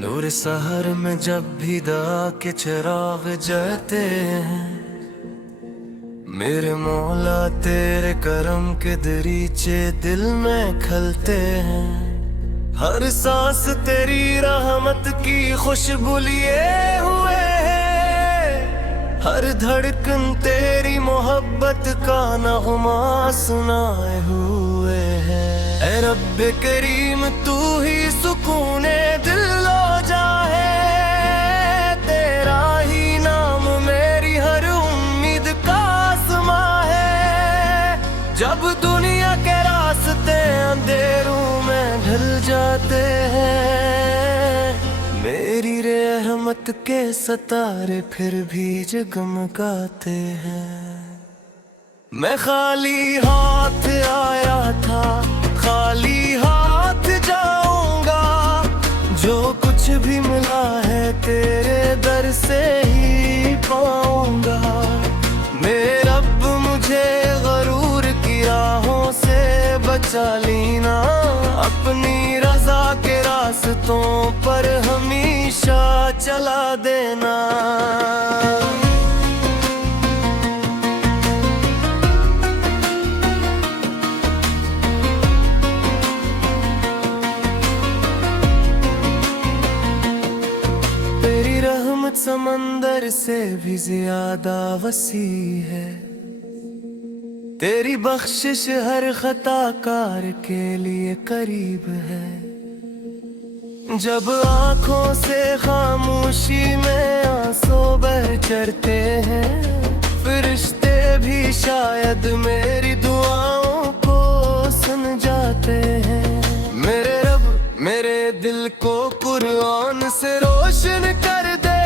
नूर सहर में जब भी दया के चिराग जलते हैं, मेरे मौला तेरे करम के दरीचे दिल में खलते हैं। हर सांस तेरी रहमत की खुशबू लिए हुए है, हर धड़कन तेरी मोहब्बत का नगमा सुनाए हुए है। ऐ रब्बे करीम तू ही सुकूने दिल लो जाए, तेरा ही नाम मेरी हर उम्मीद का आसमां है। जब दुनिया के रास्ते अंधेरों में ढल जाते हैं, मेरी रहमत के सितारे फिर भी जगमगाते हैं। मैं खाली हाथ आया था, खाली हाथ जाऊंगा। जो कुछ भी मिला है तेरे दर से ही पाऊंगा। मेरे रब मुझे गरूर की राहों से बचा लेना, अपनी रजा के रास्तों पर हमेशा चला देना। समंदर से भी ज्यादा वसी है, तेरी बख्शिश हर खताकार के लिए करीब है। जब आंखों से खामोशी में आंसू बह चढ़ते हैं, फरिश्ते भी शायद मेरी दुआओं को सुन जाते हैं। मेरे रब मेरे दिल को कुरान से रोशन कर दे,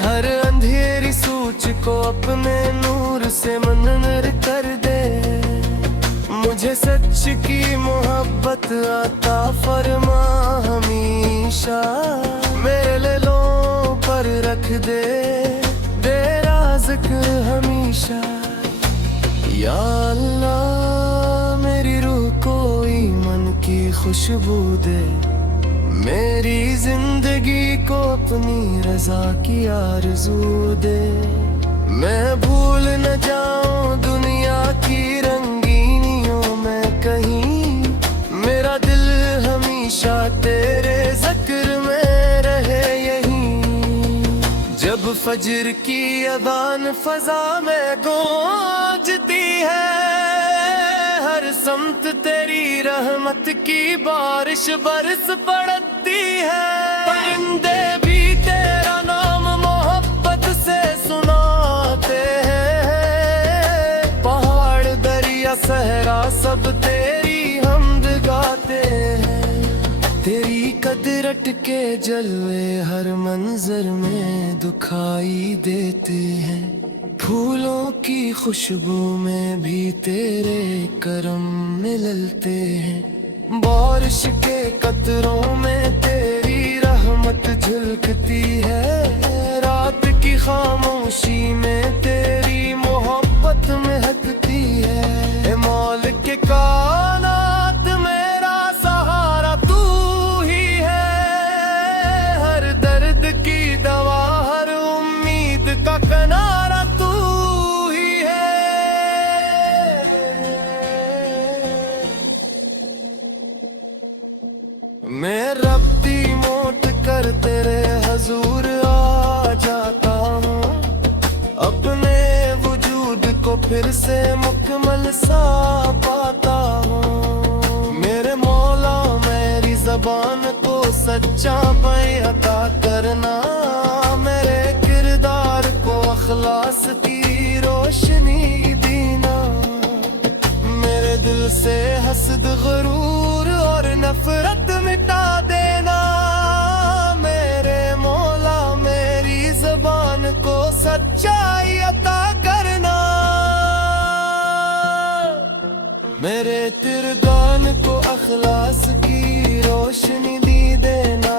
हर अंधेरी सोच को अपने नूर से मनवर कर दे। मुझे सच की मोहब्बत अता फरमा हमेशा, मेरे दिलों पर रख दे तेरा जिक्र हमेशा। या अल्लाह मेरी रूह को ईमान की खुशबू दे, मेरी जिंदगी को अपनी रजा की आरज़ू दे। मैं भूल न जाऊं दुनिया की रंगीनियों में कहीं, मेरा दिल हमेशा तेरे ज़िक्र में रहे यहीं। जब फजर की अज़ान फ़ज़ा में गूंजती है, हर समत तेरी रहमत की बारिश बरस पड़ती है। परिंदे भी तेरा नाम मोहब्बत से सुनाते हैं, पहाड़ दरिया सहरा सब तेरी हमद गाते हैं। तेरी कदरत के जलवे हर मंजर में दिखाई देते हैं, फूलों की खुशबू में भी तेरे करम मिलते हैं। बारिश के कतरों में तेरी रहमत झलकती है, रात की खामोशी में तेरी मोहब्बत महकती है। मौल के कायनात मेरा सहारा तू ही है, हर दर्द की दवा हर उम्मीद का किनारा मैं रब्ती मौत कर तेरे हजूर आ जाता हूँ, अपने वजूद को फिर से मुकम्मल सा पाता हूँ। मेरे मौला मेरी ज़बान को सच्चा बयां अता करना, मेरे किरदार को अखलास की रोशनी देना। मेरे दिल से हसद गरूर और नफरत मिटा देना, मेरे मौला मेरी ज़बान को सच्चाई अता करना। मेरे तिरगान को अखलास की रोशनी दी देना,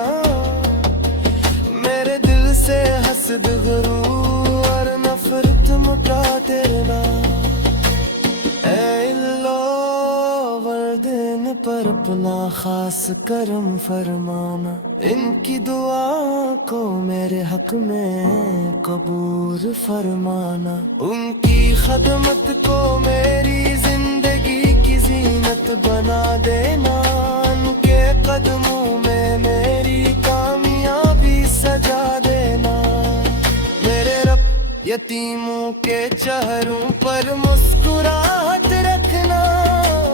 मेरे दिल से हसद गरूर और नफरत मिटा देना। पर अपना खास करम फरमाना। इनकी दुआ को मेरे हक में कबूल फरमाना। उनकी खदमत को मेरी जिंदगी की जीनत बना देना। उनके कदमों में मेरी कामयाबी सजा देना। मेरे रब यतीमों के चेहरों पर मुस्कुराहट रखना।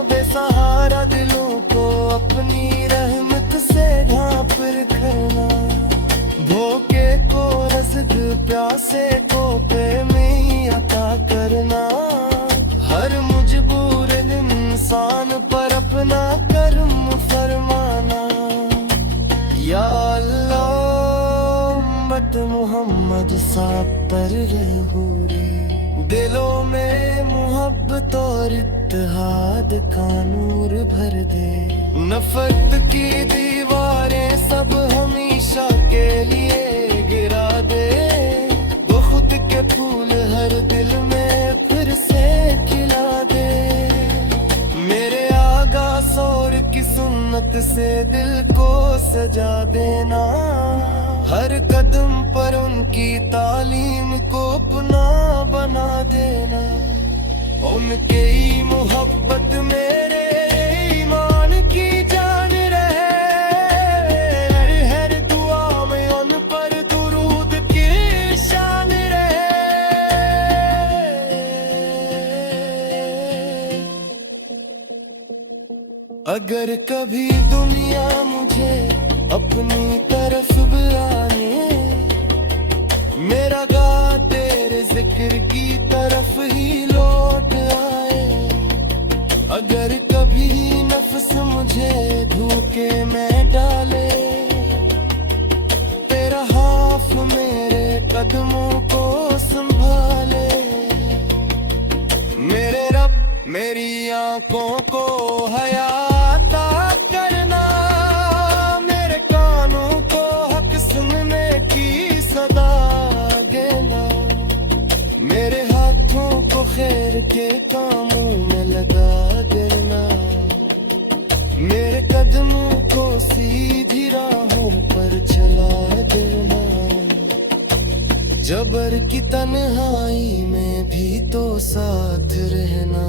बेसहारा दिलों को अपनी रहमत से ढांप रखना। भूखे को रज़्क़ प्यासे को में अता करना। हर मजबूर इंसान पर अपना करम फरमाना। या अल्लाह उम्मत मोहम्मद साहब पर रहूरे। दिलों में मोहब्बत और इत्तेहाद का नूर भर दे। नफरत की दीवारें सब हमेशा के लिए गिरा दे। वो खुद के फूल हर दिल में फिर से खिला दे। मेरे आगा सौर की सुन्नत से दिल को सजा देना। हर कदम पर उनकी तालीम को अपना बना देना। उनके ही मोहब्बत मेरे ईमान की जान रहे। हर दुआ में उन पर दुरूद की शान रहे। अगर कभी दुनिया मुझे अपनी तरफ बुलाने। मेरा गा तेरे जिक्र की तरफ ही लौट आए। अगर कभी नफ्स मुझे धोखे में डाले। तेरा हाथ मेरे कदमों को संभाले। मेरे रब मेरी आंखों को हयाता करना। मेरे कानों को हक सुनने की सदा देना। मेरे हाथों को खैर के कामों में लगा देना। मेरे कदमों को सीधी राहों पर चला देना। जबर की तन्हाई में भी तो साथ रहना।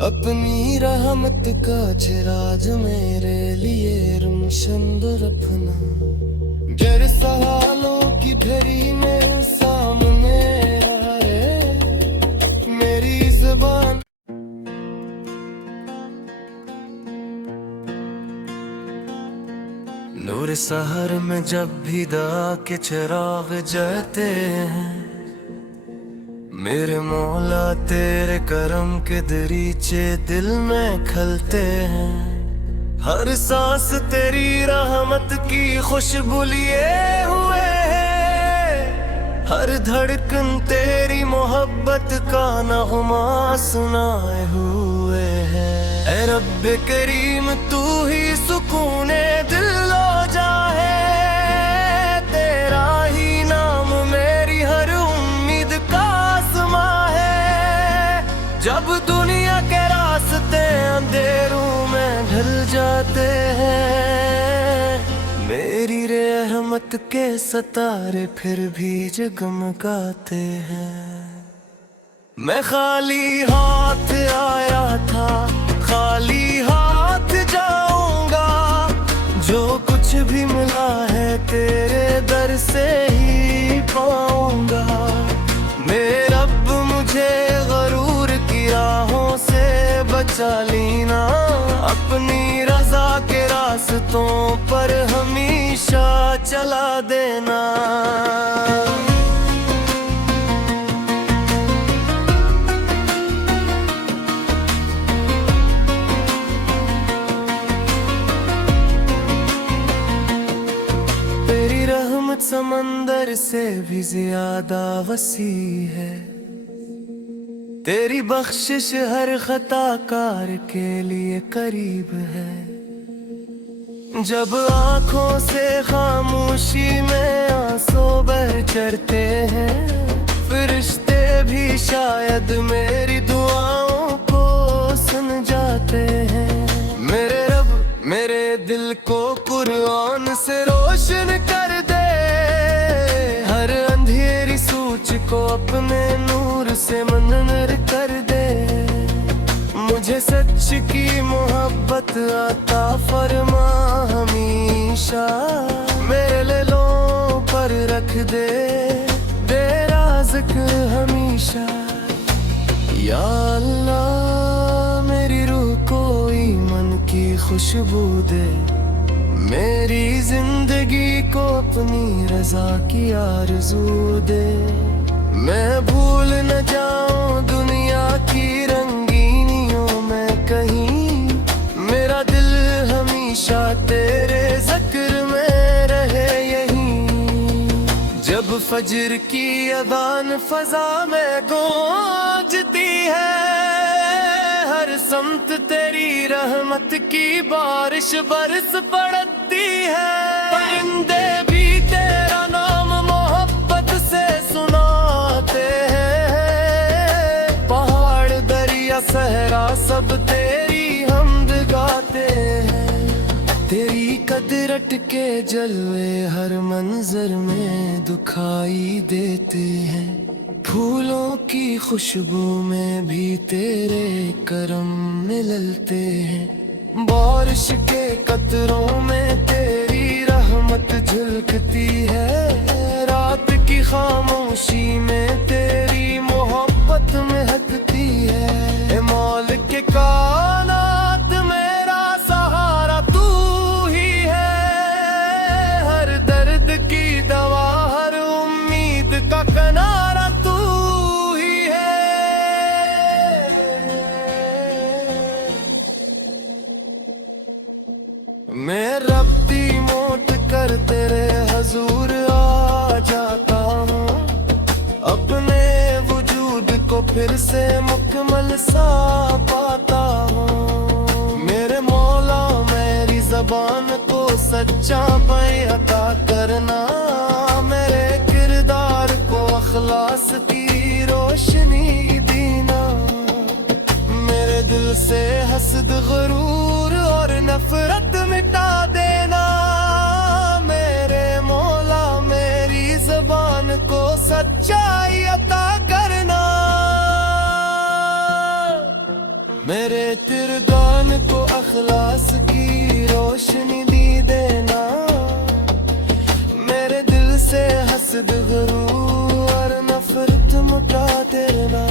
अपनी रहमत का चिराज मेरे लिए रोशन रखना। गर सवालों की घड़ी में सामने आए। मेरी जुबान नूर सहर में जब भी दा के चिराग जलते हैं। मेरे मौला तेरे करम के दरीचे दिल में खलते हैं। हर सांस तेरी रहमत की खुशबू लिए हुए है। हर धड़कन तेरी मोहब्बत का नगमा सुनाए हुए है। ऐ रब करीम तू ही सुकूने दिल लो जाए। तेरा ही नाम मेरी हर उम्मीद का आसमां है। जब दुनिया के रास्ते अंधेरों में ढल जाते हैं। मेरी रहमत के सितारे फिर भी जगमगाते हैं। मैं खाली हाथ आया था खाली हाथ जाऊंगा। जो कुछ भी मिला है तेरे दर से ही पाऊंगा। मेरे रब मुझे गरूर की राहों से बचा लेना। अपनी रजा के रास्तों पर हमेशा चला देना। तेरी रहमत समंदर से भी ज्यादा वसी है। तेरी बख्शिश हर खताकार के लिए करीब है। जब आँखों से खामोशी में आंसू बह चढ़ते हैं। फरिश्ते भी शायद मेरी दुआओं को सुन जाते हैं। मुझे सच की मोहब्बत आता फरमा हमेशा, मेरे दिलों पर रख दे जिक्र हमेशा। या अल्लाह मेरी रूह को ईमान की खुशबू दे, मेरी जिंदगी को अपनी रजा की आरज़ू दे। मैं भूल न जाऊं दुनिया की रंगीनियों में कहीं, मेरा दिल हमेशा तेरे जिक्र में रहे यहीं। जब फजर की अज़ान फजा में गूंजती है, हर समत तेरी रहमत की बारिश बरस पड़ती है। परिंदे भी तेरा नाम मोहब्बत से सुनाते हैं, पहाड़ दरिया सहरा सब तेरी हमद गाते हैं। तेरी कदरत के जलवे हर मंजर में दिखाई देते हैं, फूलों की खुशबू में भी तेरे करम मिलते हैं। बारिश के कतरों में तेरी रहमत झलकती है, रात की खामोशी में तेरी मोहब्बत महकती है। ए मौला के कायनात मेरा सहारा तू ही है, हर दर्द की दवा हर उम्मीद का किनारा तू ही है। मैं रब्ती मोट कर तेरे हजूर आ जाता हूँ, अपने वजूद को फिर से मुकम्मल सा पाता हूँ। मेरे मौला मेरी ज़बान को सच्चा बयां अता करना, मेरे किरदार को अखलास की रोशनी देना। मेरे दिल से हसद गरूर और नफरत मिटा देना, मेरे मौला मेरी ज़बान को सच्चाई अता करना। मेरे किरदार को अखलास की रोशनी दी देना, मेरे दिल से हसद गरूर और नफरत मिटा देना।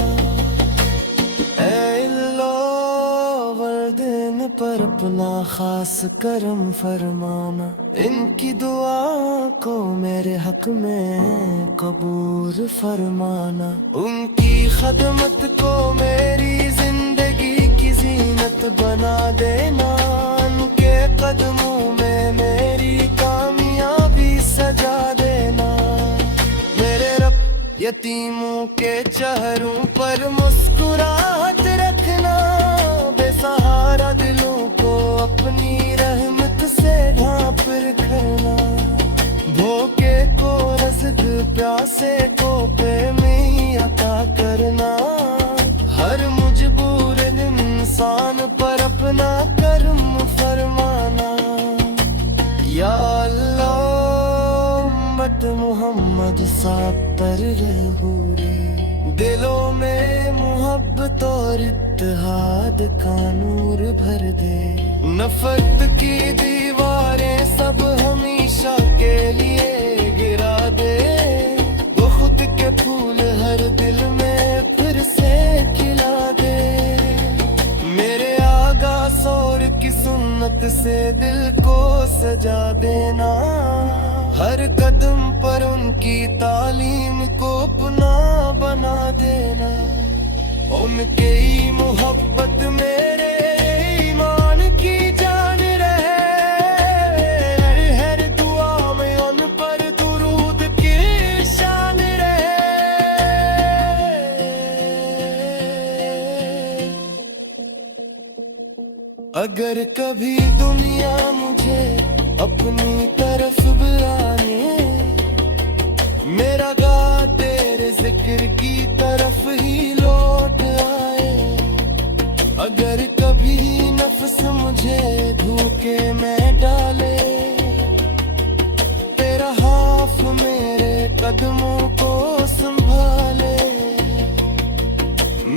दिन पर अपना खास करम फरमाना, इनकी दुआ को मेरे हक में कबूल फरमाना। उनकी खदमत को मेरी जिंदगी की जीनत बना देना, उनके कदमों में मेरी कामयाबी सजा देना। मेरे रब यतीमों के चेहरों पर मुस्कुराहट रखना, बेसहारा दिलों को अपनी रहमत से ढांप रखना। भूखे को रज़्क़ प्यासे को प्रेमी अता करना, हर मजबूर इंसान पर अपना करम फरमाना। या अल्लाह उम्मत मोहम्मद साथ पर रहूरे, दिलों में मोहब्बत और इत्तेहाद का नूर भर दे। नफरत की दीवारें सब हमेशा के लिए गिरा दे, वो खुद के फूल हर दिल में फिर से खिला दे। मेरे आगा सौर की सुन्नत से दिल को सजा देना, हर कदम पर उनकी तालीम को अपना बना देना। उनके ही मोहब्बत मेरे ईमान की जान रहे, हर दुआ में उन पर दुरूद की शान रहे। अगर कभी दुनिया मुझे अपनी तरफ बुलाए, मेरा गा तेरे जिक्र की तरफ ही लौट आए। अगर कभी नफ्स मुझे धोखे में डाले, तेरा हाथ मेरे कदमों को संभाले।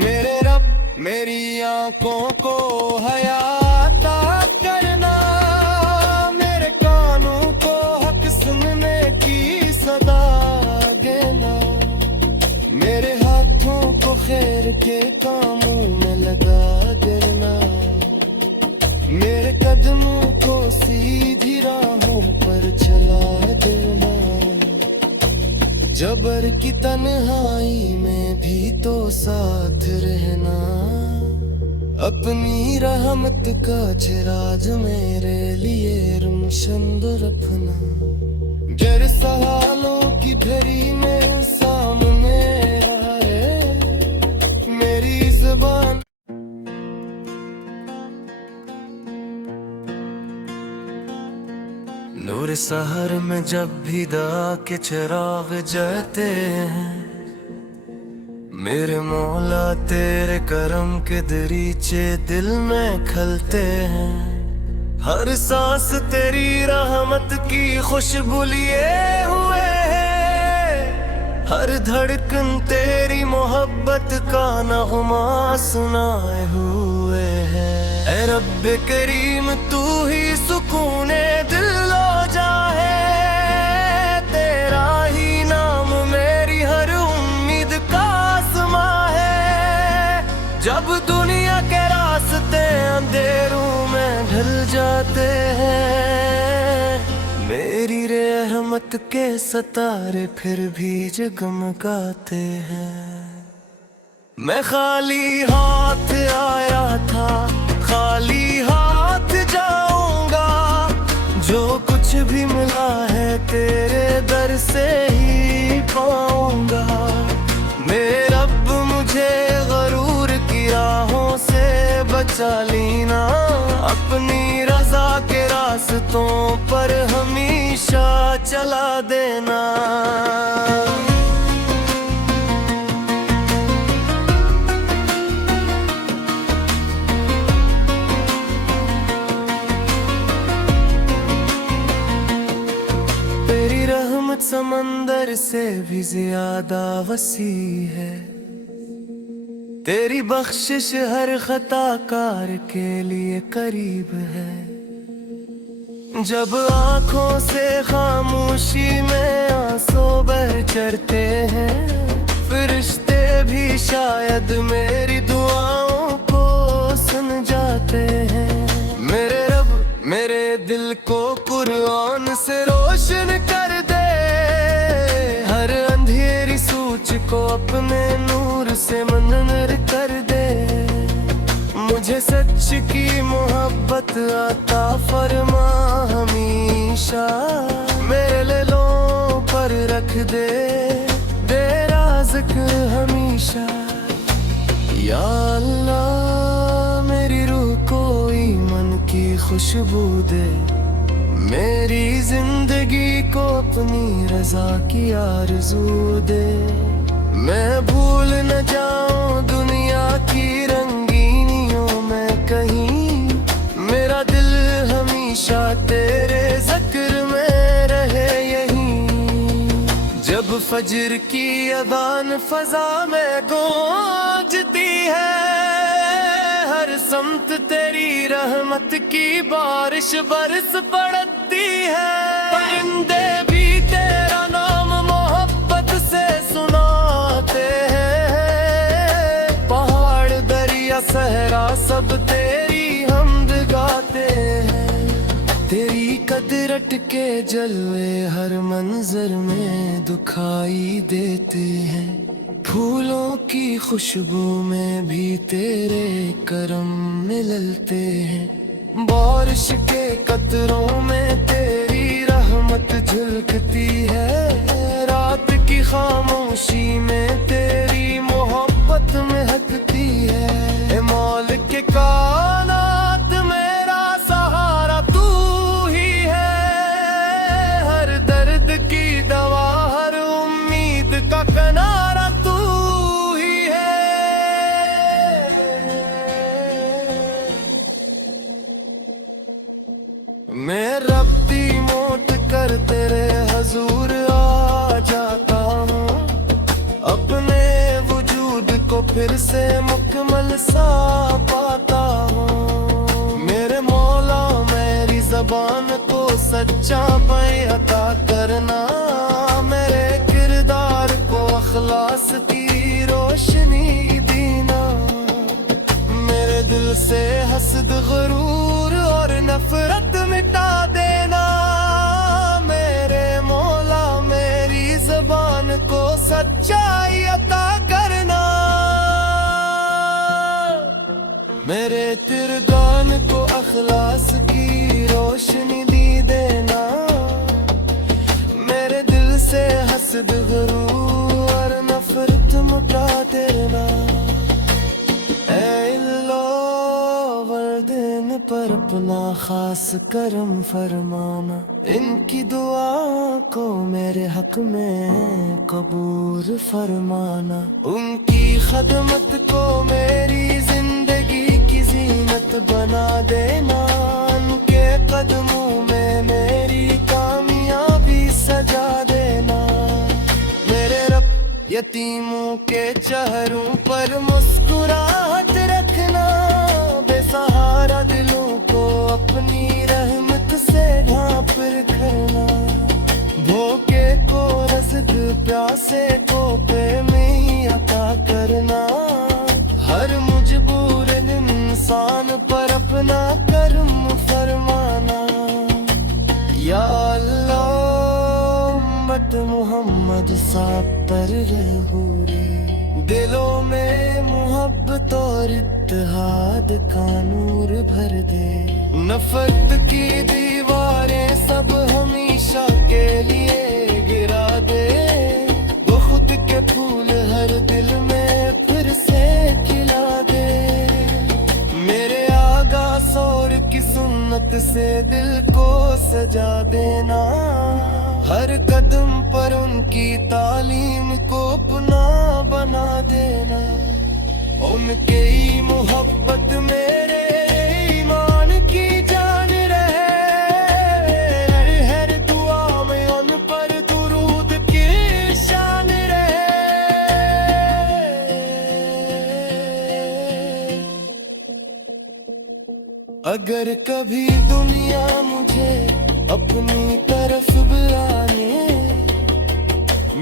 मेरे रब मेरी मेरी आंखों को हयाता करना, मेरे कानों को हक सुनने की सदा देना, मेरे हाथों को खैर के कामों में लगा देना, मेरे कदमों को सीधी राहों पर चला देना। जबर की तन्हाई में भी तो साथ रहना, अपनी रहमत का चिराज मेरे लिए रोशन रखना। गर सवालों की घड़ी में सामने आए मेरी जुबान, नूर सहर में जब भी दा के चिराग जलते हैं, मेरे मौला तेरे करम के दरीचे दिल में खलते हैं। हर सांस तेरी रहमत की खुशबू लिए हुए है, हर धड़कन तेरी मोहब्बत का नगमा सुनाए हुए है। ऐ रब्बे करीम तू ही सुकूने दिल लो जाए, तेरा ही नाम मेरी हर उम्मीद का आसमा है। जब दुनिया के रास्ते अंधेरों में ढल जाते हैं, मेरी रहमत के सितारे फिर भी जगमगाते हैं। मैं खाली हाथ आया था, खाली हाथ जाऊंगा, जो कुछ भी मिला है तेरे दर से ही पाऊंगा। मेरे रब मुझे गरूर की राहों से बचा लेना, अपनी रजा के रास्तों पर हमेशा चला देना। समंदर से भी ज्यादा वसी है, तेरी बख्शिश हर खताकार के लिए करीब है। जब आँखों से खामोशी में आंसू बह चढ़ते हैं, फरिश्ते भी शायद मेरी दुआओं को सुन जाते हैं। मेरे रब मेरे दिल को कुरान से रोशन कर दे, को अपने नूर से मनवर कर दे। मुझे सच की मोहब्बत अता फरमा हमेशा, मेरे दिलों पर रख दे तेरा जिक्र हमेशा। या अल्लाह मेरी रूह को ईमान की खुशबू दे, मेरी जिंदगी को अपनी रजा की आरज़ू दे। मैं भूल न जाऊं दुनिया की रंगीनियों में कहीं, मेरा दिल हमेशा तेरे ज़िक्र में रहे यहीं। जब फजर की अज़ान फ़ज़ा में गूंजती है, हर समत तेरी रहमत की बारिश बरस पड़ती है। परिंदे भी तेरा नाम मोहब्बत से सुनाते हैं, पहाड़ दरिया सहरा सब तेरी हमद गाते हैं। तेरी कदरत के जलवे हर मंजर में दिखाई देते हैं, फूलों की खुशबू में भी तेरे करम मिलते हैं। बारिश के कतरों में तेरी रहमत झलकती है, रात की खामोशी में तेरी मोहब्बत महकती है। मौल के कानात मेरा सहारा तू ही है, हर दर्द की दवा हर उम्मीद का किनारा तू ही है। मैं रब्बी मोट कर तेरे हजूर आ जाता हूँ, अपने वजूद को फिर से मुकम्मल सोचा मैं अता करना, मेरे किरदार को अखलास की रोशनी देना, मेरे दिल से हसद गुरूर और नफरत मिटा देना, मेरे मौला मेरी ज़बान को सच्चाई अता करना, मेरे तिरगान को अखलास की रोशनी दी देना, मेरे दिल से हसद गुरूर और नफरत मिटा देना। ऐ इल्लो वर्दिन पर अपना खास करम फरमाना, इनकी दुआ को मेरे हक में कबूल फरमाना, उनकी खदमत को मेरी जिंदगी की जीनत बना देना, उनके कदमों में मेरी कामयाबी सजा देना, मेरे रब यतीमों के चेहरों पर मुस्कुराहट रखना, बेसहारा दिलों को अपनी रहमत से ढांप रखना, भूखे को रज़्क़ प्यासे को प्रेमी अता करना, हर मजबूर इंसान पर अपना करम फरमाना। या अल्लाह उम्मत मोहम्मद साहब पर रहूरे, दिलों में मोहब्बत और इत्तेहाद का नूर भर दे, नफरत की दीवारें सब हमेशा के लिए गिरा दे, खुद के फूल हर दिल में फिर से खिला दे, मेरे आगा सौर की सुन्नत से दिल को सजा देना, हर कदम पर उनकी तालीम को अपना बना देना, उनके ही मोहब्बत मेरे ईमान की जान रहे, हर दुआ में उन पर दुरूद की शान रहे। अगर कभी दुनिया मुझे अपनी तरफ बुलाने,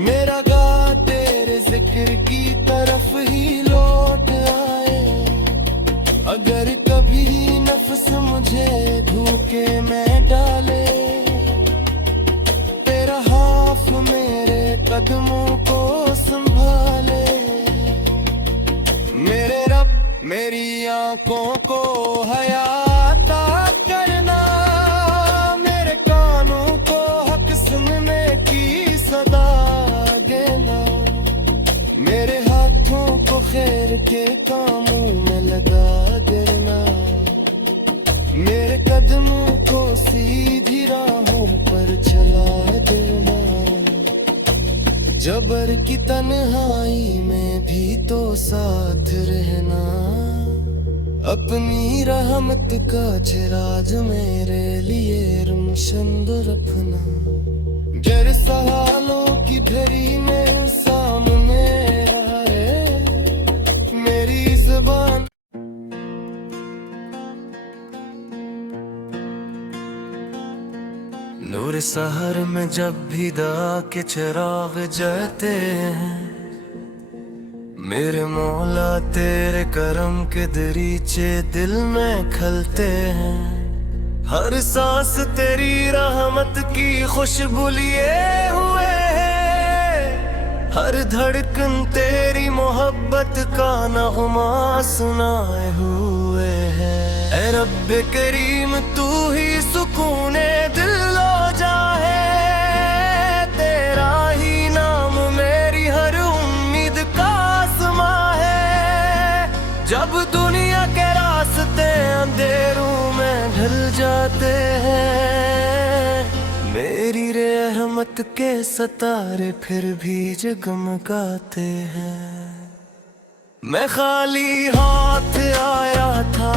मेरा गा तेरे जिक्र की तरफ ही लौट आए, अगर कभी नफ्स मुझे धोखे में डाले, तेरा हाथ मेरे कदमों को संभाले, मेरे रब मेरी आंखों को हयाता करना, मेरे कानों को हक सुनने की सदा देना, मेरे हाथों को खैर के कामों में लगा देना, मेरे कदमों को सीधी राहों पर चला देना, जबर की तन्हाई में भी तो साथ रहना, अपनी रहमत का चिराज मेरे लिए रोशन रखना, गर सवालों की घड़ी में सामने आए, मेरी ज़बान नूर सहर में जब भी दा के चिराग जलते हैं, मेरे मौला तेरे करम के दरीचे दिल में खलते हैं, हर सांस तेरी रहमत की खुशबू लिए हुए है, हर धड़कन तेरी मोहब्बत का नगमा सुनाए हुए है। ऐ रब करीम तू ही सुकूने दिल लो जाए, तेरा ही नाम मेरी हर उम्मीद का आसमा है, जब दुनिया के रास्ते अंधेरों में ढल जाते हैं, मेरी रहमत के सितारे फिर भी जगमगाते हैं। मैं खाली हाथ आया था,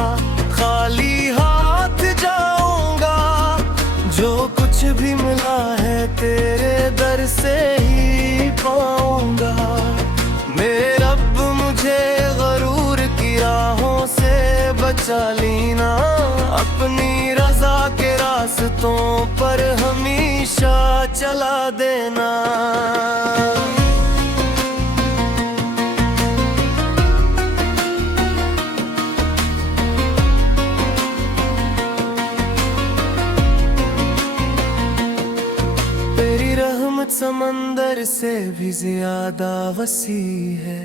खाली हाथ जाऊंगा, जो कुछ भी मिला है तेरे दर से ही पाऊंगा। मेरे रब मुझे गरूर की राहों से बचा लेना, अपनी रजा के रास्तों पर हमेशा चला देना। तेरी रहमत समंदर से भी ज्यादा वसी है,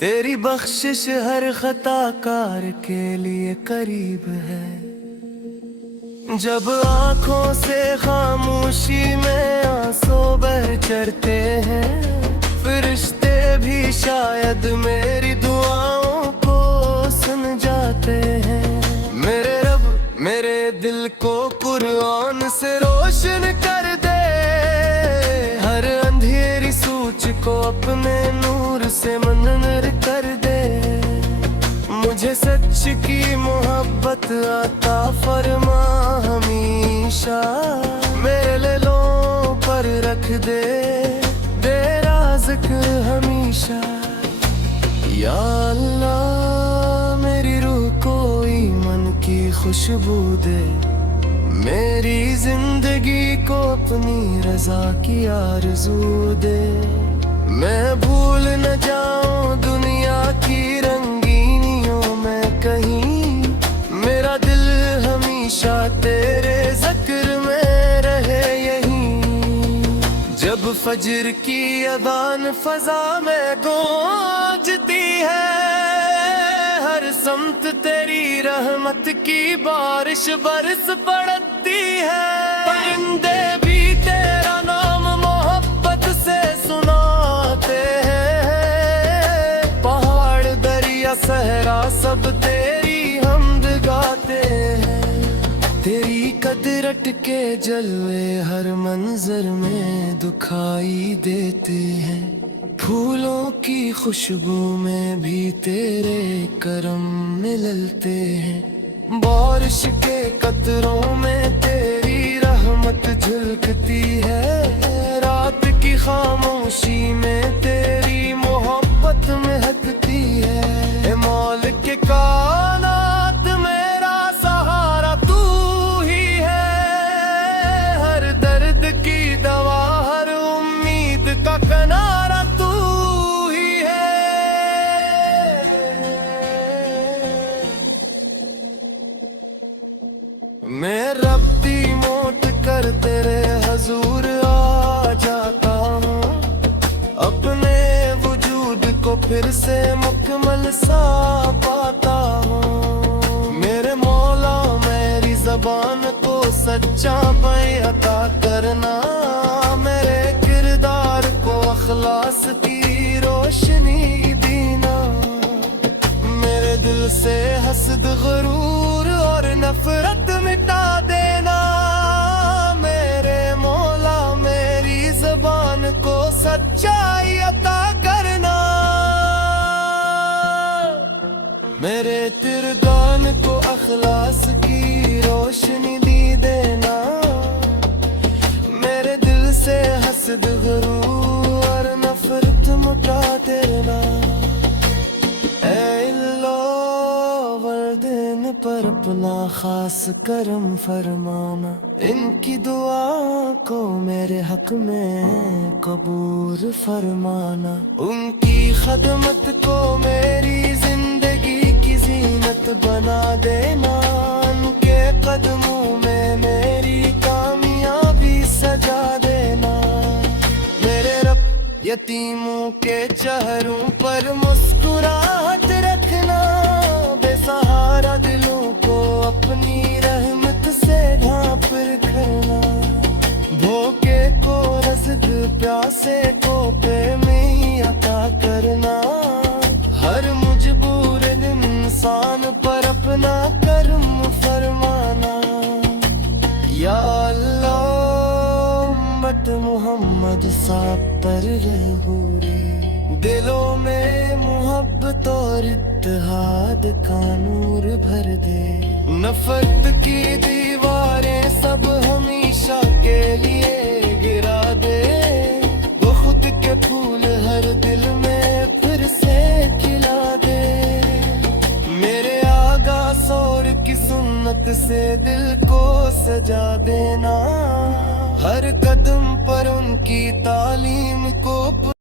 तेरी बख्शिश हर खताकार के लिए करीब है। जब आँखों से खामोशी में आंसू बह चढ़ते हैं, फरिश्ते भी शायद मेरी दुआओं को सुन जाते हैं। मेरे रब मेरे दिल को कुरान से रोशन कर दे, हर अंधेरी सूच को अपने नूर से मनवर कर दे। मुझे सच की मोहब्बत अता फरमा हमेशा, मेरे लों पर रख दे तेरा जिक्र हमेशा। या अल्लाह मेरी रूह को ईमान की खुशबू दे, मेरी जिंदगी को अपनी रजा की आरज़ू दे। मैं भूल न जाऊं दुनिया की रंगीनियों में कहीं, मेरा दिल हमेशा तेरे ज़िक्र में रहे यहीं। जब फजर की अज़ान फ़ज़ा में गूंजती है, हर समत तेरी रहमत की बारिश बरस पड़ती है। परिंदे भी तेरा नाम मोहब्बत से सुनाते हैं, पहाड़ दरिया सहरा सब तेरी हमद गाते हैं। तेरी कदरत के जलवे हर मंजर में दिखाई देते हैं, फूलों की खुशबू में भी तेरे करम मिलते हैं। बारिश के कतरों में तेरी रहमत झलकती है, रात की खामोशी में तेरी मोहब्बत महकती है। मौल के कायनात मेरा सहारा तू ही है, हर दर्द की दवा हर उम्मीद का किनारा तू ही है। मैं रब्ती मोट कर तेरे हजूर आ जाता हूँ, अपने वजूद को फिर से मुकम्मल सा पाता हूँ। मेरे मौला मेरी ज़बान को सच्चा बयां अता करना, मेरे किरदार को अखलास की रोशनी देना। मेरे दिल से हसद गरूर और नफरत मिटा देना, मेरे मौला मेरी ज़बान को सच्चाई अता करना। मेरे तिरगान को अखलास की रोशनी दी देना, मेरे दिल से हसद गरूर और नफरत मिटा देना। वर्दिन पर अपना खास करम फरमाना, इनकी दुआ को मेरे हक में कबूल फरमाना। उनकी खदमत को मेरी जिंदगी की जीनत बना देना, उनके कदमों में मेरी कामयाबी सजा देना। मेरे रब यतीमों के चेहरों पर मुस्कुराहट रखना, बेसहारा दिलों को अपनी रहमत से ढांप रखना। भूखे को रज़्क़ प्यासे को में अता करना, हर मजबूर इंसान पर अपना करम फरमाना। या अल्लाह उम्मत मोहम्मद साहब पर रहूरे, दिलों में मोहब्बत और इत्तेहाद का नूर भर दे। नफरत की दीवारें सब हमेशा के लिए गिरा दे, वो खुद के फूल हर दिल में फिर से खिला दे। मेरे आगा और किसी से दिल को सजा देना, हर कदम पर उनकी तालीम को